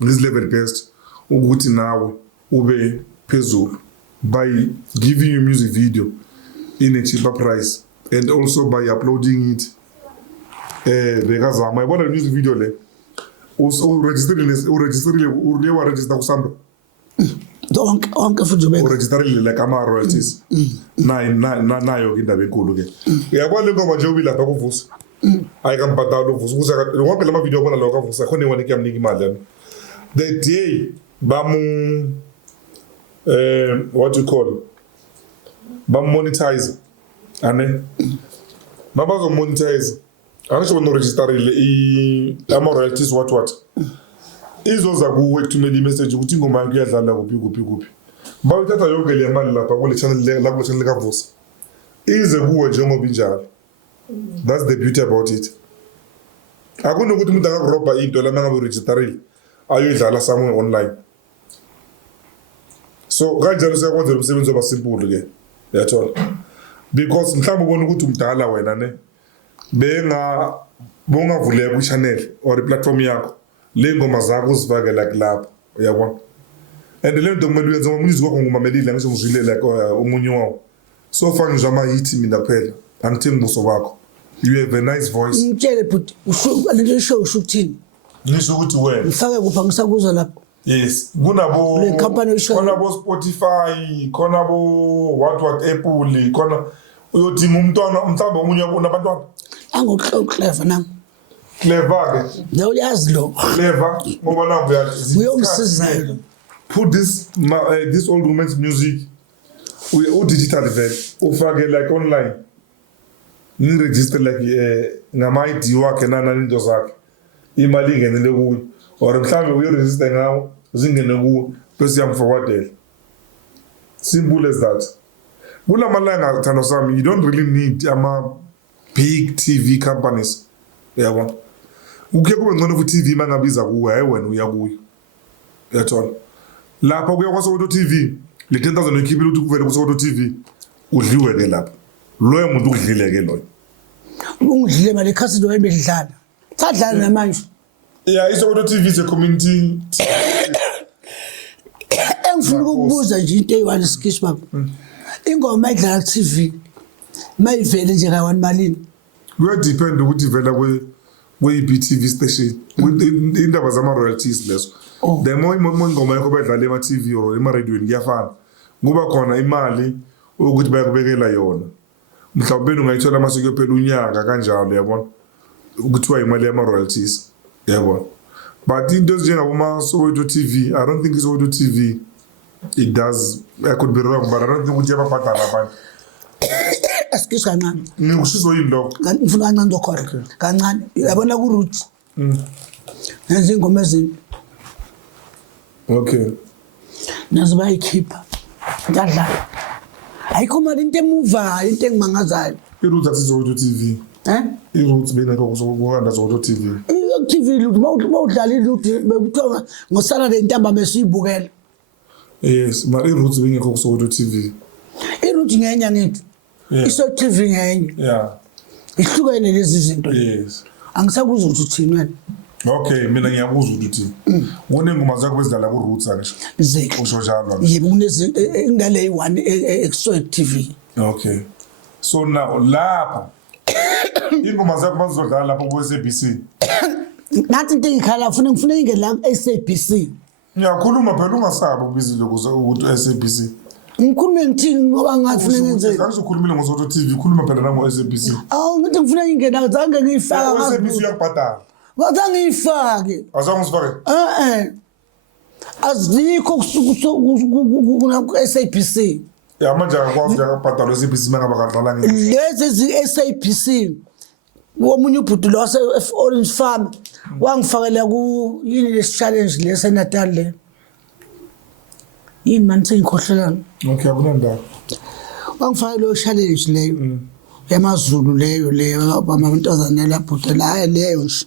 his level best ukuthi nawe ube phezulu by giving you music video in a cheaper price and also by uploading it bekazama yabona music video le uregister kusamba onke futhi ubeka uregisterile like ama royalties nayo ke indaba enkulu ke uyabona ngoba nje ubilapha kuvusa ayikambhatala uvusa ukuze wonke lama video obona lokho avusa khona iwane kuyamnika imali yami the day what you call monetize ane mabazo monetize angisho no registerile ama royalties what izoza kuwe kuthumela imessage ukuthi ingoma yakho iyadlala kuphi bawuthatha yonke le mali lapha kule channel la kule channel kavusa ize kuwe njengoba injalo that's the beauty about it akunokuthi umuntu akakuroba into la mangabe registerile ayoyidlala somewhere online so kanjalo siyakwenzela umsebenzi oba simple ke yathola because mhlawumbe ubona ukuthi umdala wena ne bongavuleka ku-channel or i-platform yakho le ngoma zakho uzifakela kulapho uyabona and le nto kumele uyenze umuzi wakho ngumamelile ngisho ngizwile like omunye wawo so far nje ama-hit mina kuphela angithengi ubuso bakho you have a nice voice ngitshele bhuti le show usho ukuthini ngisho ukuthi wena ngifake kupha ngisakuzwa lapho yes Le company usho- khona bo Spotify khona bo what Apple khona uyothi umntwana mhlawumbe omunye wabona abantwana clever nami clever ke uyazi lo clever ngoba nawo uyazi uyomsizayo put this old woman's music we digital vele ufake like online ni register like ngama ID wakhe into zakhe imali ingenele kuyo or mhlawumbe uyo register ngawo zingene kuwo bese yamforwardela simple as that kula malanga thando sami you don't really need ama big TV companies yabona ukhe kube ngcono ku TV mangabiza kuwe hayi wena uya kuyo yathola lapha kuya kwaSoweto TV le 10,000 uyikhipile ukuthi kuvele kuSoweto TV udliwe ke lapha loyo muntu udlile ke loyo ungidlile mali ekhasi lo ebedlala sadlala namanje yeah iSoweto TV is a community engifuna ukubuza nje into eyi-one skis baba ingoma idlala ku TV mayivele nje ka-one malini kuyadepend ukuthi vela kwe-BTV station indaba zama-royalties lezo the more ingoma yakho bayidlala ema-TV or ema-radiyweni kuyafana kuba khona imali ukuthi bayakubekela yona mhlawumbe ungayithola amasiko phela unyaka kanjalo yabona ukuthiwa imali yama-royalties yabona but into ezinjengaboma-Soweto TV I don't think iSoweto TV it does I could be wrong but I don't think ukuthi yababhadala abantu asikisho kancane ngikushizo yini lokho ngifuna kancane zokhona kancane yabona ku-roots nenza iy'ngoma ezinto okay nazo bayikhipha ngiyadlala ayikho mali into emuvayo into engimangazayo i-roots akusiSoweto TV i-roots benakho kuhanda Soweto TV i-TV lutho mawudlala ilutho bekuthiwa ngoSaturday ntambama esiyibukela yes but i-roots bengekho kuSoweto TV iruthi ngenye ngithi iSoweto TV ngenye yeah ihlukene lezi zinto yes angisakuza ukuthi uthini wena okay mina ngiyakuzwa ukuthi kunengoma zakho bezidlala ku-roots angisho zeke usho njalo yebo kunale yi-one eSoweto TV okay so now lapha ingoma zakho bazodlala lapho ku-SABC nathi into engikhala ngifuna ingene la ku-SABC ngiyakhuluma phela ungasabi ubizile ukuthi SABC ngikhulume ngithini ngoba ngingafuna ngenzeni angizokhulumile ngoSoweto TV khuluma phela nango-SABC ngithi ngifuna ingena zange ngiyifaka SABC uyakubhadala zange ngiyifake azange usifake azikho ku-SABC manje akakwazi uyakubhadala u-SABC mangabe kadlala lezi zi-SABC womunye ubhuti wase-Orange Farm wangifakela yini lesi challenge lesi eNatal le yini manje sengikhohlelana okay akunandaba wangifakela leyo challenge leyo yamaZulu leyo bamantazana labhuti la leyo nje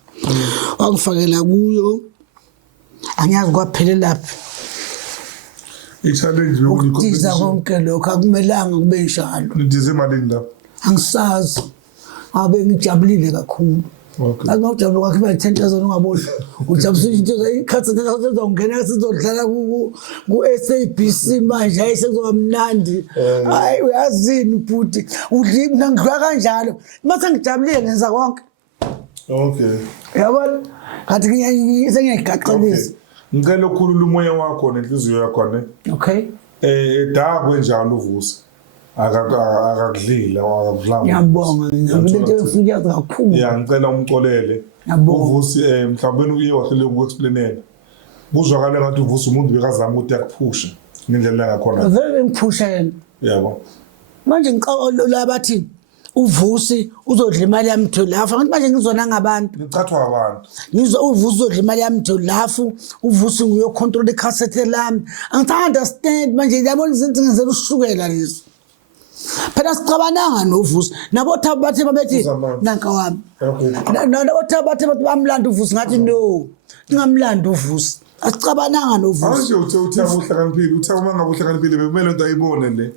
wangifakela kuyo angiyazi kwaphelelaphi I-challenge ukutiza konke lokho akumelanga kube njalo. Nidize malini la? Angisazi abe ngijabulile kakhulu. Okay. Athi mawujabula kwakhe imali 10,000 ungaboni ujabulisa into ikhathi sizongena sizodlala ku-SABC manje hayi sekuzoba mnandi hayi uyazini bhuti udli mina ngidlula kanjalo mase ngijabulile ngenza konke. Okay. Yabona kanti sengiyayigaqelisa. Ngicela ukukhulula umoya wakho nenhliziyo yakho ne. Okay. Da kwenjalo uvusa. Akakudlila akakudlanga. Ngiyabonga into efika kakhulu. Ya ngicela umxolele. Uvusi mhlawumbe uye wahlele ukuexplainela. Kuzwakala ngathi uvusa umuntu bekazama ukuthi akuphushe ngendlela engakhona. Vele ngiphusha yena. Yabo. Manje ngicela bathi uvusi uzodla imali yami tholafu ngathi manje ngizona ngabantu Ngicathwa abantu. uvusi uzodla imali yami tholafu uvusi nguyo control icassette lami angithanda understand manje yabona izinto ngizela ushukela lezi phela sicabananga novusi nabo thaba bathe babethi nanka wami nabo thaba bathe bamlanda uvusi ngathi no ngingamlanda uvusi asicabananga novusi Manje uthe uhlakaniphile uthe uma ngabe uhlakaniphile bekumele into ayibone le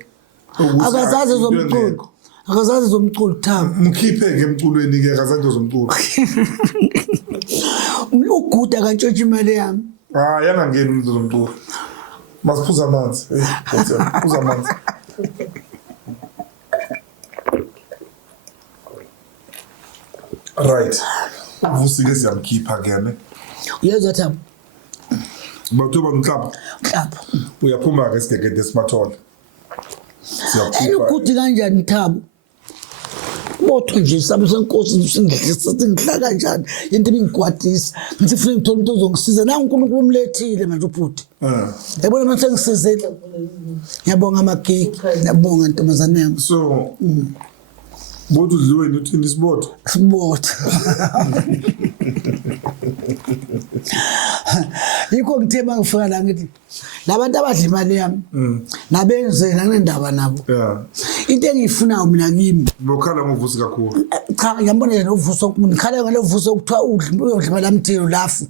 akazazi zomculo akazazi zomculo thaba mkhiphe ke emculweni ke akazazi zomculo uguda kantshontsha imali yami yangangeni umuntu zomculo masiphuza amanzi phuza amanzi right uvusi ke siyamkhipha ke ne uyezwa thaba bathoba umhlaba uyaphuma ke sigegede sibathola ukuthi kanjani thaba botho nje sabe senkosi singidla kanjani into ebingigwadisa ngithi funa ngithola umuntu ozongisiza nangu uNkulunkulu umlethile manje ubhuti yabona manje sengisizile ngiyabonga amagigi ngiyabonga ntombazane yami so Bodu udliweni uthini isibotho yikho ngithema ngifika la ngithi labantu abadla imali yami nabenzela ngendaba nabo into engiyifunayo mina kimi lokhala ngovusi kakhulu cha ngiyambona yena uvuso ngikhala ngalo vuso ukuthiwa uyodla imali yami tholafu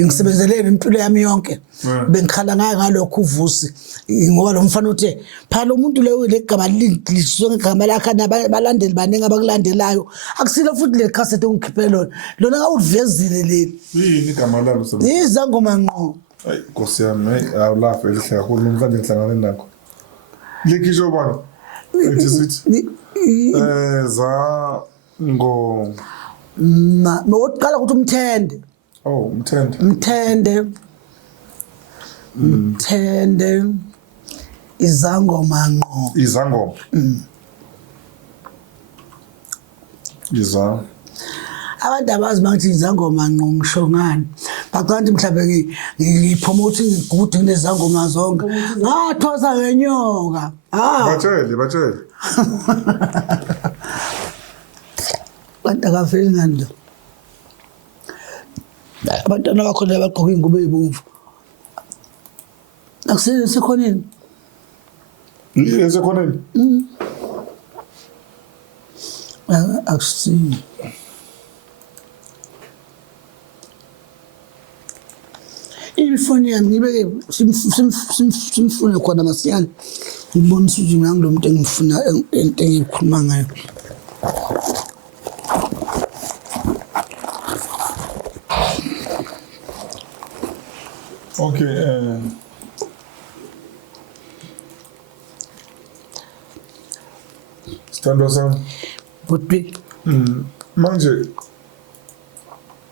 ngisebenzelene impilo yami yonke bengikhala ngalokho uvusi ngoba lo mfana uthe phala umuntu leyo legama lisho ngegama lakhe nabalandeli baningi abakulandelayo akusilo futhi le cassette ongikhiphele lona ngawuvezile leli yini igama lalo izangoma ngqo hayi Nkosi yami awulafe elihle kakhulu namhlanje ngihlangane nakho likisho bani ethi za ngo nokuqala ukuthi umthende umthende izangoma ngqo abantu abazi bangithi izangoma ngqo ngisho ngani baqanti mhlawumbe ngipromote ngigude kunezangoma zonke ngathosa ngenyoka batshele bantu akaveli ngani lo abantwana bakhona bagqoka ingubo ezibomvu akusele sekhoneni esekhoneni akusi ifoni yami ngibeke simfune khona masiyane ngibonisa ukuthi ngangilo muntu engifuna into engikhuluma ngayo okay Stando sam Butwi manje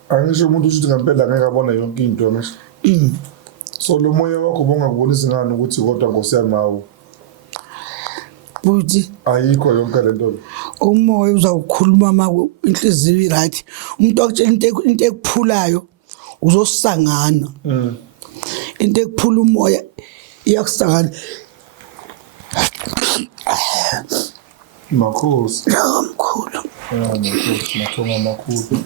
angisho umuntu uthi ngempela ngeke abone yonke into manje so lo moya wakho bongakubonisi ngani ukuthi kodwa Nkosi yami mawu buthi ayikho yonke lento umoya uzawukhuluma uma inhliziyo iright umuntu akutshela into ekuphulayo uzosangana into ekuphula umoya iyakusangana makhosi mkhulu makhosi mathonga makhulu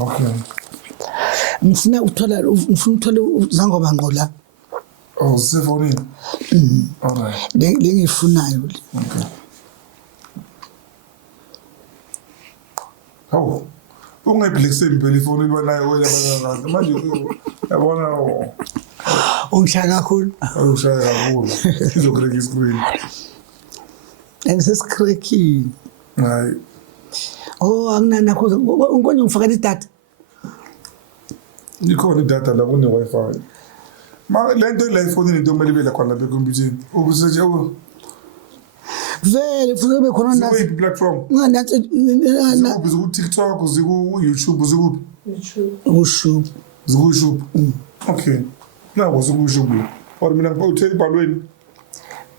okay ngifuna ukuthola uzangoma ngqo la sifonini alright lengifunayo okay ungayibhlekiseli impela ifoni elibonayo wena abanye manje yabona ungishaya kakhulu awushaya kakhulu izocrack iscreen engisescracking hayi anginanakho nkonje ngifakela idatha ikhona idatha la kune Wi-Fi lento la ifoni into kumele ibe la khona lapha ekhompyutheni ubuseje vele futhi be khona nazo platform nganathi ziku TikTok ziku YouTube ziku YouTube okay nawo ziku YouTube or mina ngiphothela ibhalweni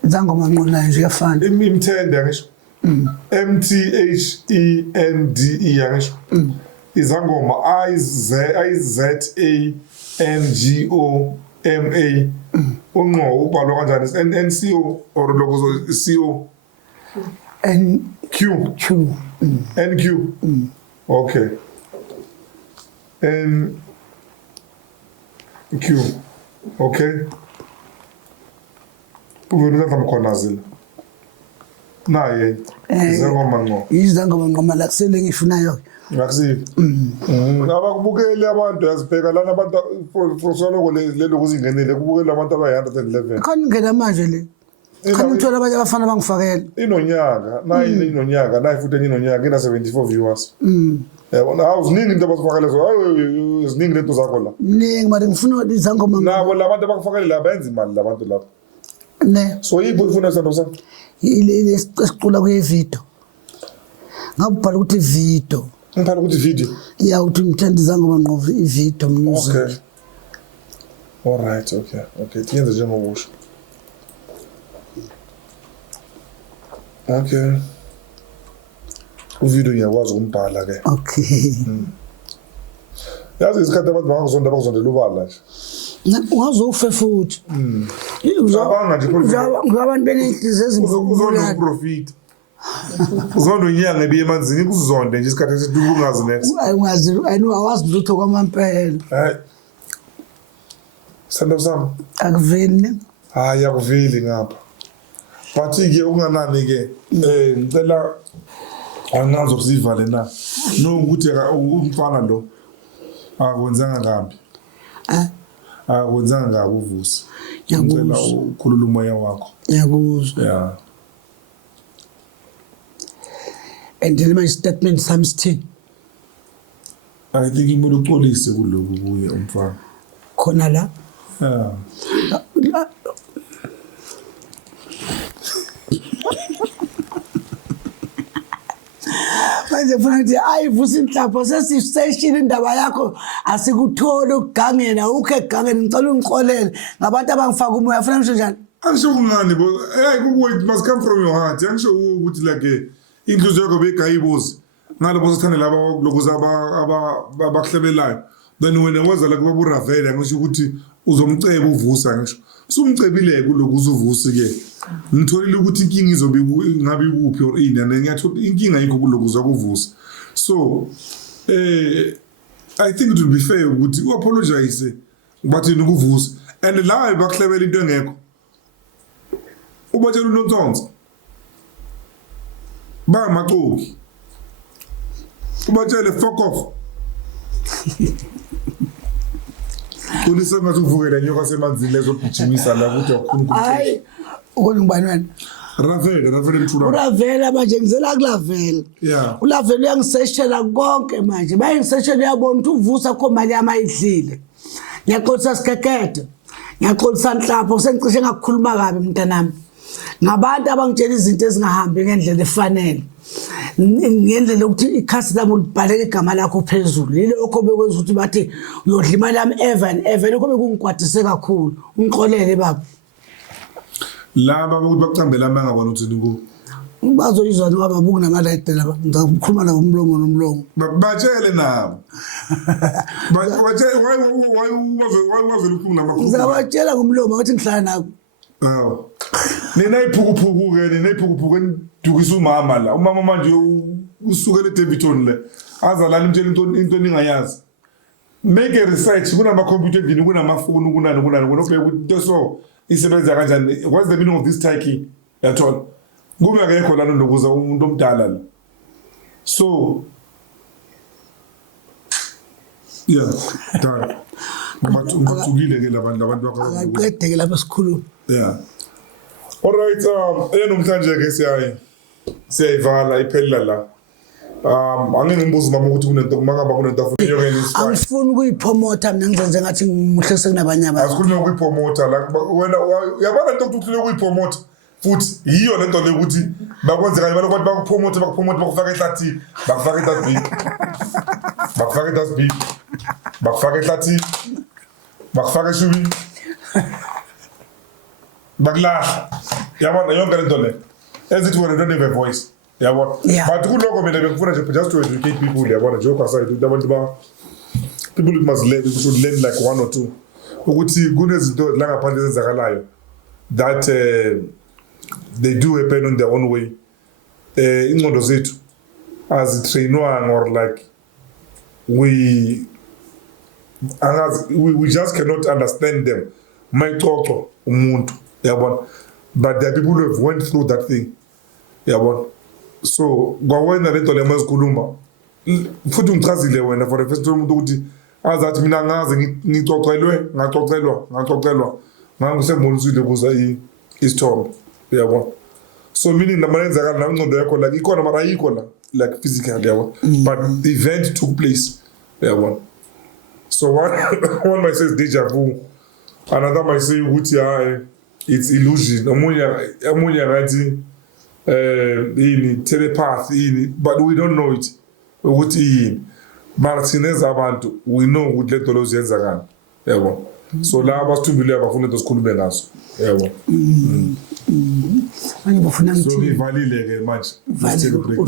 zangoma nqonayo nje yafana imthende ngisho MTHENDE yangisho izangoma IZANGOMA unqo ubhalwa kanjani NCO or logo CO NQ okay NQ okay uvela ngamkhona zila naye izangoma ngoma la kusele ngifunayo ngakusiphi abakubukeli abantu yazibheka lana abantu for lelo kuzingenele kubukela abantu abayi-111 khona ngena manje le khona uthola abanye abafana bangifakela inonyaka nayi inonyaka nayi futhi inonyaka ina-74 viewers yabona hawu ziningi into abazifakele zo ziningi lento zakho la ningi mari ngifuna izangoma nabo labantu abakufakele la benza imali labantu lapho ne so yipho ufuna isando sakho ile esicula kuyevidiyo ngabhala ukuthi video ngibhala ukuthi video ya uthi ngithanda izangoma ngqovu ivideo music okay alright okay tiyenze njengokusho okay uvideo ngiyakwazi ukumbhala ke okay yazi isikhathi abantu bangazondela ubala nje ungazofe futhi uzabanga nje ngabantu benenhliziyo uzonda uprofit uzonda unyanga ebiye emanzini kuzonde nje isikhathi esitubungazi next ungazi awazi lutho kwamampela hayi sando sam akuveli hayi akuveli ngapha but ke unganani ke ngicela angazi ukusivale na no ukuthi umfana lo akwenzanga kambi akwenzanga kabi uvusi ngicela ukhulula umoya wakho ngiyakuzwa yeah and my statement sami sithini I think imele uxolise kuloko kuye umfana khona la yeah manje funa ukuthi ayivusa inhlapho sesishini indaba yakho asikutholi ukugangela ukhe egangeni ngicela ungixolele ngabantu abangifaka umoya funa ngisho njani angisho kungani bo it must come from your heart angisho ukuthi like inhliziyo yakho begayibozi ngalabo sithande laba lokuza abakuhlebelayo then wena waza la kuba uRavela ngisho ukuthi uzomceba uvusa ngisho sumcebile kuloko uzuvusi ke ngitholile ukuthi inkinga izobe ngabe kuphi or ini and ngiyathola inkinga yikho kuloko uzakuvusa so I think it would be fair ukuthi uapologize bathi ukuvusa and la bakuhlebela into engekho ubatshela uNontsonsi bangamaxoki ubatshele fuck off ulisengathi uvukela nyoka semanzini lezogijimisa la ukuthi akukhona hayi ukona ngubani wena Ravela mthula uRavela manje ngizela kuLavela yeah uLavela uyangiseshela konke manje bayingiseshela yabona ukuthi uvusa kho mali yamayidlile ngiyaxolisa sikekede ngiyaxolisa Nhlapho sengicishe ngakukhuluma kabi mntanami ngabantu abangitshela izinto ezingahambi ngendlela efanele ngendlela ukuthi ikhasi lami libhaleke igama lakho phezulu yilokho bekwenza ukuthi bathi uyodla imali yami ever lokho bekungigwadise kakhulu ungixolele baba laba ukuthi bacambela amanga bona uthi ngo bazoyizwa ngoba buku namalede laba ngizakhuluma nabo umlomo nomlomo batshele nabo batshele why uphuma namakhubu ngizabatshela ngomlomo ukuthi ngihlala nabo aw nina iphukuphuku ke nina iphukuphuku endukisa umama la umama manje usukele eDeviton le azalala imtshela into ningayazi make a research kunama computer endini kunamafoni kunani kunobheka ukuthi so isebenza kanjani what's the meaning of this typing yathola kube akekho lana nokuza umuntu omdala la so Yeah, done. Mathugile ke labantu bakho. Akaqede ke lapha sikhuluma. Yeah. All right, namhlanje ke siyayivala iphelile la. Angeke ngibuze mama ukuthi kunento kumangaba kunento afuna yokwenza. Angifuni ukuyipromote mina ngizenze ngathi ngimuhle sekunabanye abantu. Asikhulume ukuyipromote la wena uyabona into ukuthi uhlule ukuyipromote futhi yiyo lento le ukuthi bakwenze kanye balokho bakupromote bakufaka ehlathini bakufaka ehlathini bakufaka ehlathini bakufaka ehlathini bakufaka eshubini bakulahla yabona yonke lento le ezithi wena don't have a voice yabona but kuloko mina bengifuna nje just to educate people yabona joke aside abantu ba people must learn, we should learn like one or two ukuthi kunezinto la ngaphandle ezenzakalayo that they do happen on their own way ingqondo zethu azitrainwanga or like we just cannot understand them mayixoxo umuntu yabona but there are people who have went through that thing yabona so kwawena lento le mazikhuluma futhi ngichazile wena for the first time ukuthi azathi mina ngaze ngaxoxelwa ngangisembonisile kuza isithombe yabona so meaning namanenzakala na ingqondo yakho like ikhona mara ayikho la like physically yabona but the event took place yabona so one might say it's deja vu, another might say ukuthi it's illusion, omunye ngathi telepathy but we don't know it ukuthi yini mara sineza abantu we know ukuthi lento lo ziyenzakala yabona so la abasithumbile abafuna into sikhulume ngaso yabona manje bafuna ngithi so ivalile ke manje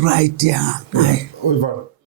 right yeah hayi oyivala